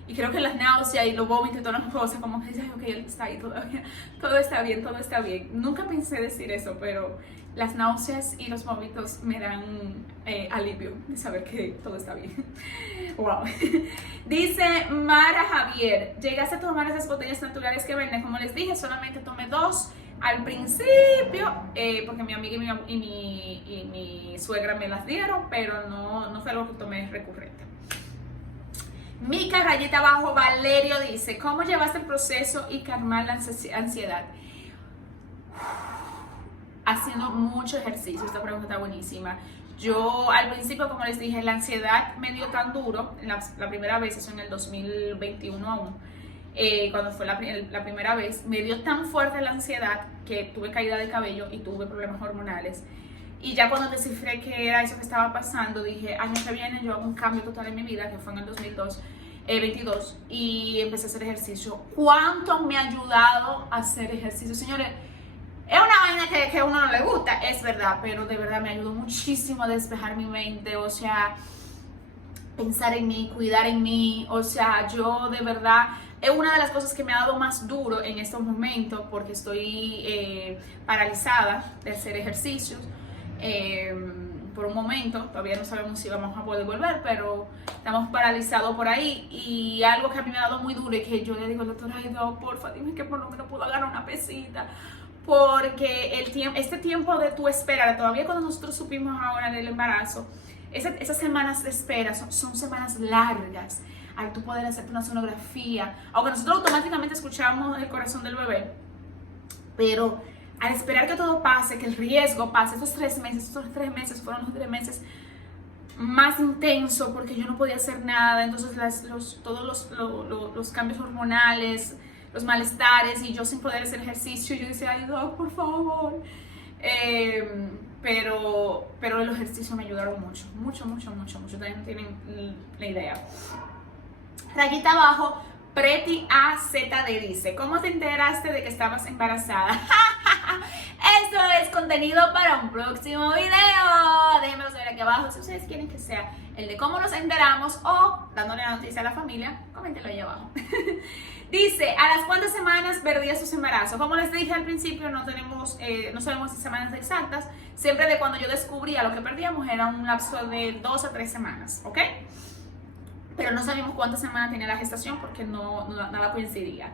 y creo que las náuseas y los vómitos y todas las cosas, como que ok, él está ahí todavía, todo está bien. Nunca pensé decir eso, pero las náuseas y los vómitos me dan alivio de saber que todo está bien. Wow. Dice Mara Javier, llegaste a tomar esas botellas naturales que venden. Como les dije, solamente tomé 2 al principio, porque mi amiga y mi suegra me las dieron, pero no fue algo que tomé recurrente. Mica rayita abajo Valerio dice, ¿cómo llevaste el proceso y calmar la ansiedad? Haciendo mucho ejercicio. Esta pregunta está buenísima. Yo al principio, como les dije, la ansiedad me dio tan duro la primera vez, eso en el 2021 aún, cuando fue la primera vez, me dio tan fuerte la ansiedad que tuve caída de cabello y tuve problemas hormonales. Y ya cuando descifré que era eso que estaba pasando, dije, año que viene yo hago un cambio total en mi vida, que fue en el 2022, y empecé a hacer ejercicio. ¿Cuánto me ha ayudado a hacer ejercicio? Señores, es una vaina que a uno no le gusta, es verdad, pero de verdad me ayudó muchísimo a despejar mi mente, o sea, pensar en mí, cuidar en mí, o sea, yo de verdad, es una de las cosas que me ha dado más duro en estos momentos, porque estoy paralizada de hacer ejercicios. Por un momento, todavía no sabemos si vamos a poder volver, pero estamos paralizados por ahí, y algo que a mí me ha dado muy duro es que yo le digo al doctor, ay Dios, porfa, dime que por lo menos puedo agarrar una pesita, porque este tiempo de tu espera, todavía cuando nosotros supimos ahora del embarazo, esas semanas de espera son semanas largas. al tú poder hacerte una sonografía, aunque nosotros automáticamente escuchamos el corazón del bebé, pero al esperar que todo pase, que el riesgo pase, estos 3 meses fueron los 3 meses más intensos porque yo no podía hacer nada, entonces todos los cambios hormonales, los malestares y yo sin poder hacer ejercicio, yo decía, ay Doc, por favor. Pero los ejercicios me ayudaron mucho. También tienen la idea. Rayita abajo, Preti AZD dice, ¿cómo te enteraste de que estabas embarazada? Esto es contenido para un próximo video. Déjenmelo saber aquí abajo si ustedes quieren que sea el de cómo nos enteramos o dándole la noticia a la familia. Coméntenlo ahí abajo. Dice, ¿a las cuántas semanas perdías tus embarazos? Como les dije al principio, no sabemos si semanas exactas. Siempre de cuando yo descubría lo que perdíamos era un lapso de 2 a 3 semanas, ¿ok? Pero no sabíamos cuántas semanas tenía la gestación porque nada coincidía.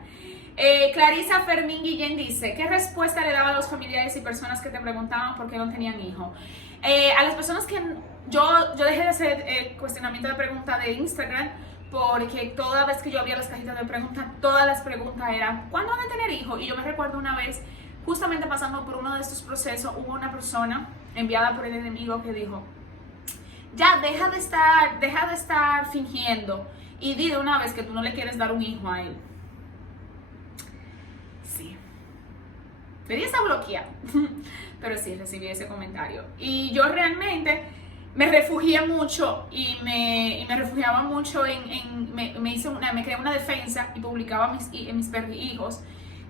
Clarisa Fermín Guillén dice, ¿qué respuesta le daba a los familiares y personas que te preguntaban por qué no tenían hijo? A las personas que yo dejé de hacer cuestionamiento de pregunta de Instagram porque toda vez que yo abría las cajitas de preguntas, todas las preguntas eran, ¿cuándo van a tener hijo? Y yo me recuerdo una vez, justamente pasando por uno de estos procesos, hubo una persona enviada por el enemigo que dijo, ya, deja de estar fingiendo y di de una vez que tú no le quieres dar un hijo a él. Sí. Quería estar bloqueada, pero sí, recibí ese comentario. Y yo realmente me refugié mucho y me refugiaba mucho me creé una defensa y publicaba mis hijos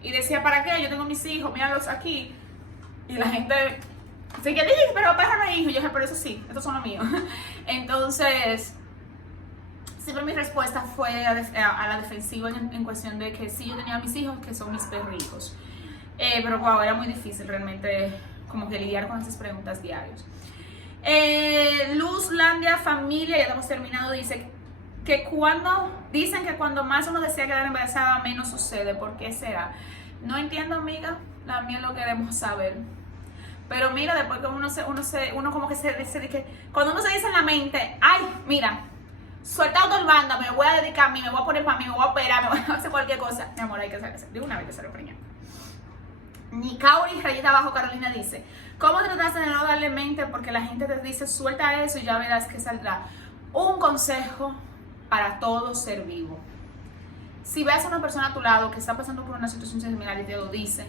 y decía, ¿para qué? Yo tengo mis hijos, míralos aquí. Y la gente... Así que dije, pero para no hay hijos. Yo dije, pero eso sí, estos son los míos. Entonces, siempre mi respuesta fue a la defensiva en cuestión de que sí, yo tenía mis hijos, que son mis perrijos. Pero wow, era muy difícil realmente como que lidiar con esas preguntas diarios. Luzlandia Familia, ya estamos terminado, dice que dicen que cuando más uno desea quedar embarazada, menos sucede. ¿Por qué será? No entiendo, amiga, también lo queremos saber. Pero mira, después que uno como que se dice que cuando uno se dice en la mente, ay, mira, suelta todo el banda, me voy a dedicar a mí, me voy a poner para mí, me voy a operar, me voy a hacer cualquier cosa. Mi amor, hay que hacer de una vez que se lo preñan. Nicauri, rayita abajo, Carolina dice, ¿cómo trataste de no darle mente? Porque la gente te dice, suelta eso y ya verás que saldrá. Un consejo para todo ser vivo. Si ves a una persona a tu lado que está pasando por una situación similar y te lo dice,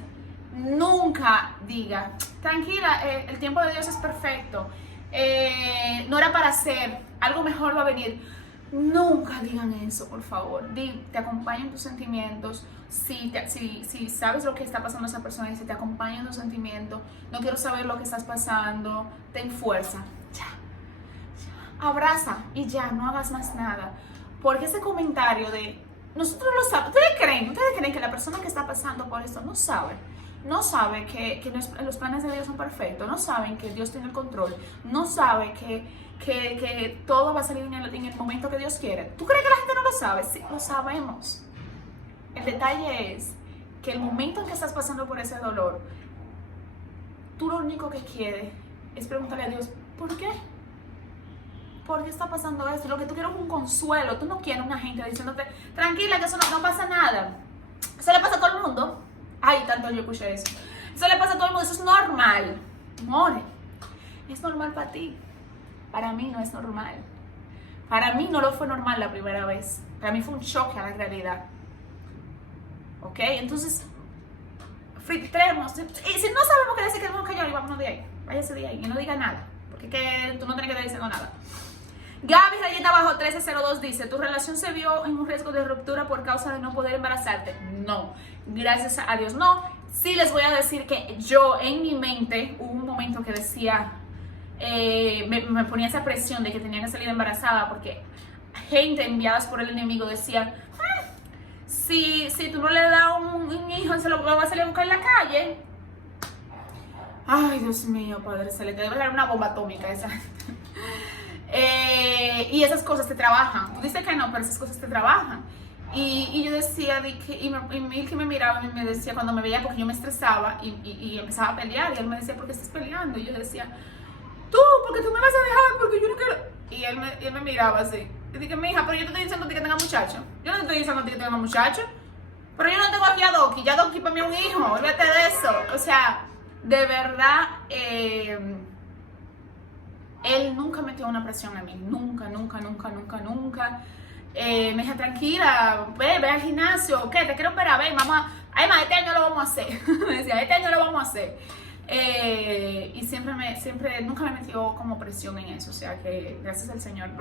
nunca diga, tranquila, el tiempo de Dios es perfecto, no era para hacer, algo mejor va a venir. Nunca digan eso, por favor. Te acompañan tus sentimientos. Si sabes lo que está pasando a esa persona y si te acompañan tus sentimientos, no quiero saber lo que estás pasando, ten fuerza, ya. Abraza y ya, no hagas más nada. Porque ese comentario de, nosotros lo sabemos, ¿ustedes creen que la persona que está pasando por esto no sabe que los planes de Dios son perfectos, no saben que Dios tiene el control, no sabe que todo va a salir en el momento que Dios quiere? ¿Tú crees que la gente no lo sabe? Sí, lo sabemos. El detalle es que el momento en que estás pasando por ese dolor, tú lo único que quieres es preguntarle a Dios, ¿por qué? ¿Por qué está pasando esto? Lo que tú quieres es un consuelo. Tú no quieres una gente diciéndote, tranquila, que eso no pasa nada. Eso le pasa a todo el mundo. Ay, tanto yo escuché eso. Eso le pasa a todo el mundo, eso es normal. More, es normal para ti. Para mí no es normal. Para mí no lo fue normal la primera vez. Para mí fue un choque a la realidad. ¿Ok? Entonces, filtremos. Y si no sabemos qué decir, que tenemos que callar, y vámonos de ahí. Váyase de ahí y no diga nada. Porque que tú no tienes que estar diciendo nada. Gaby rayita abajo 1302 dice, ¿tu relación se vio en un riesgo de ruptura por causa de no poder embarazarte? No, gracias a Dios no. Sí les voy a decir que yo en mi mente hubo un momento que decía, me ponía esa presión de que tenía que salir embarazada porque gente enviadas por el enemigo decía, si tú no le das un hijo, se lo va a salir a buscar en la calle. Ay, Dios mío, Padre Celeste, debe dar una bomba atómica esa. Y esas cosas te trabajan. Tú dices que no, pero esas cosas te trabajan. Y yo decía, y que me miraba y me decía, cuando me veía, porque yo me estresaba y empezaba a pelear, y él me decía, ¿por qué estás peleando? Y yo decía, porque tú me vas a dejar, porque yo no quiero. Y él me miraba así, Y dije, mija, pero yo te estoy diciendo a ti que tenga muchacho. Yo no te estoy diciendo a ti que tenga muchacho. Pero yo no tengo aquí a Doki. Ya Doki para mí es un hijo. Olvídate de eso. O sea, de verdad, él nunca metió una presión en mí. Nunca. Me dijo, tranquila, ve al gimnasio. ¿Qué? Te quiero operar, ve, mamá. Ay, ma, este año lo vamos a hacer. Me decía, este año lo vamos a hacer. Y nunca me metió como presión en eso, o sea que gracias al Señor.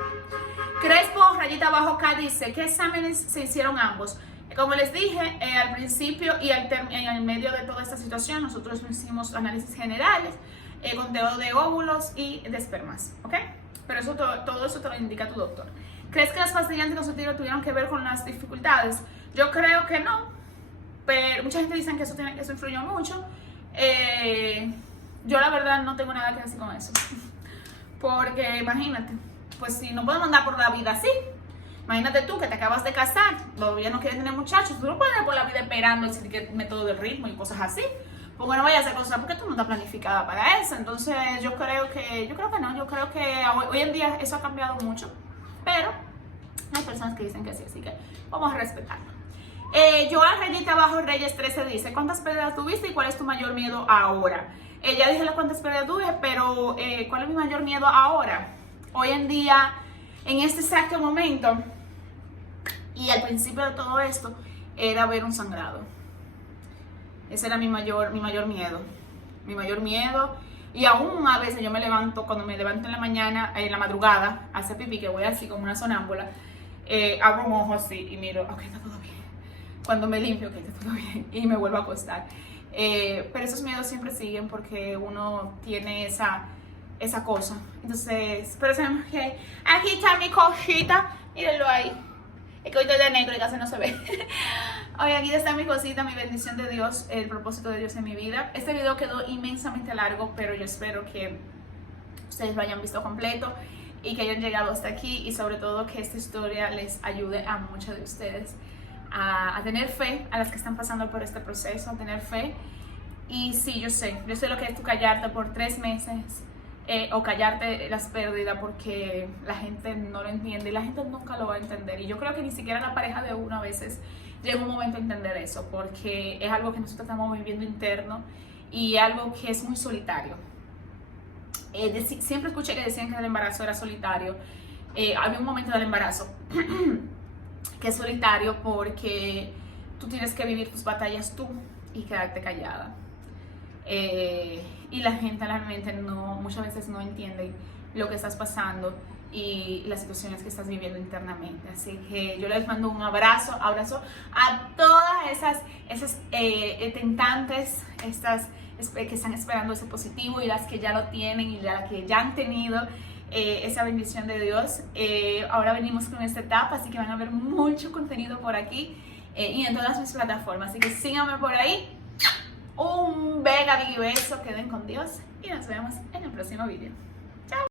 Crespo, rayita abajo acá, dice, ¿qué exámenes se hicieron ambos? Como les dije, al principio y en el medio de toda esta situación, nosotros hicimos análisis generales, conteo de óvulos y de espermas, ¿ok? Pero eso, todo eso te lo indica tu doctor. ¿Crees que las pastillas anticonceptivas tuvieron que ver con las dificultades? Yo creo que no, pero mucha gente dice que eso influyó mucho. Yo la verdad no tengo nada que decir con eso. Porque imagínate, pues si no podemos andar por la vida así. Imagínate tú que te acabas de casar, todavía no quieres tener muchachos, tú no puedes ir por la vida esperando el método del ritmo y cosas así. Porque no vayas a hacer cosas porque tú no estás planificada para eso. Entonces yo creo que no, yo creo que hoy en día eso ha cambiado mucho. Pero hay personas que dicen que sí, así que vamos a respetarlo. Joan Reyita Abajo Reyes 13 dice, ¿cuántas pérdidas tuviste y cuál es tu mayor miedo ahora? Ya dije las cuántas pérdidas tuve, pero ¿cuál es mi mayor miedo ahora? Hoy en día, en este exacto momento, y al principio de todo esto, era ver un sangrado. Ese era mi mayor miedo. Mi mayor miedo. Y aún a veces yo me levanto, cuando me levanto en la mañana, en la madrugada, a hacer pipí, que voy así como una sonámbula, abro un ojo así y miro, ok, está todo bien. Cuando me limpio, ok, está todo bien, y me vuelvo a acostar. Pero esos miedos siempre siguen porque uno tiene esa cosa. Entonces, pero sabemos que aquí está mi cosita, mírenlo ahí. Es que hoy estoy de negro y casi no se ve. Oye, aquí está mi cosita, mi bendición de Dios, el propósito de Dios en mi vida. Este video quedó inmensamente largo, pero yo espero que ustedes lo hayan visto completo y que hayan llegado hasta aquí, y sobre todo que esta historia les ayude a muchos de ustedes a tener fe, a las que están pasando por este proceso, a tener fe. Y sí, yo sé lo que es tú callarte por 3 meses o callarte las pérdidas porque la gente no lo entiende y la gente nunca lo va a entender. Y yo creo que ni siquiera la pareja de uno a veces llega un momento a entender eso, porque es algo que nosotros estamos viviendo interno y algo que es muy solitario. Siempre escuché que decían que el embarazo era solitario. Había un momento del embarazo que es solitario porque tú tienes que vivir tus batallas tú y quedarte callada. Y la gente realmente muchas veces no entiende lo que estás pasando y las situaciones que estás viviendo internamente. Así que yo les mando un abrazo a todas esas tentantes, que están esperando ese positivo, y las que ya lo tienen y las que ya han tenido esa bendición de Dios. Ahora venimos con esta etapa, así que van a ver mucho contenido por aquí y en todas mis plataformas. Así que síganme por ahí. Un mega big beso, queden con Dios y nos vemos en el próximo video.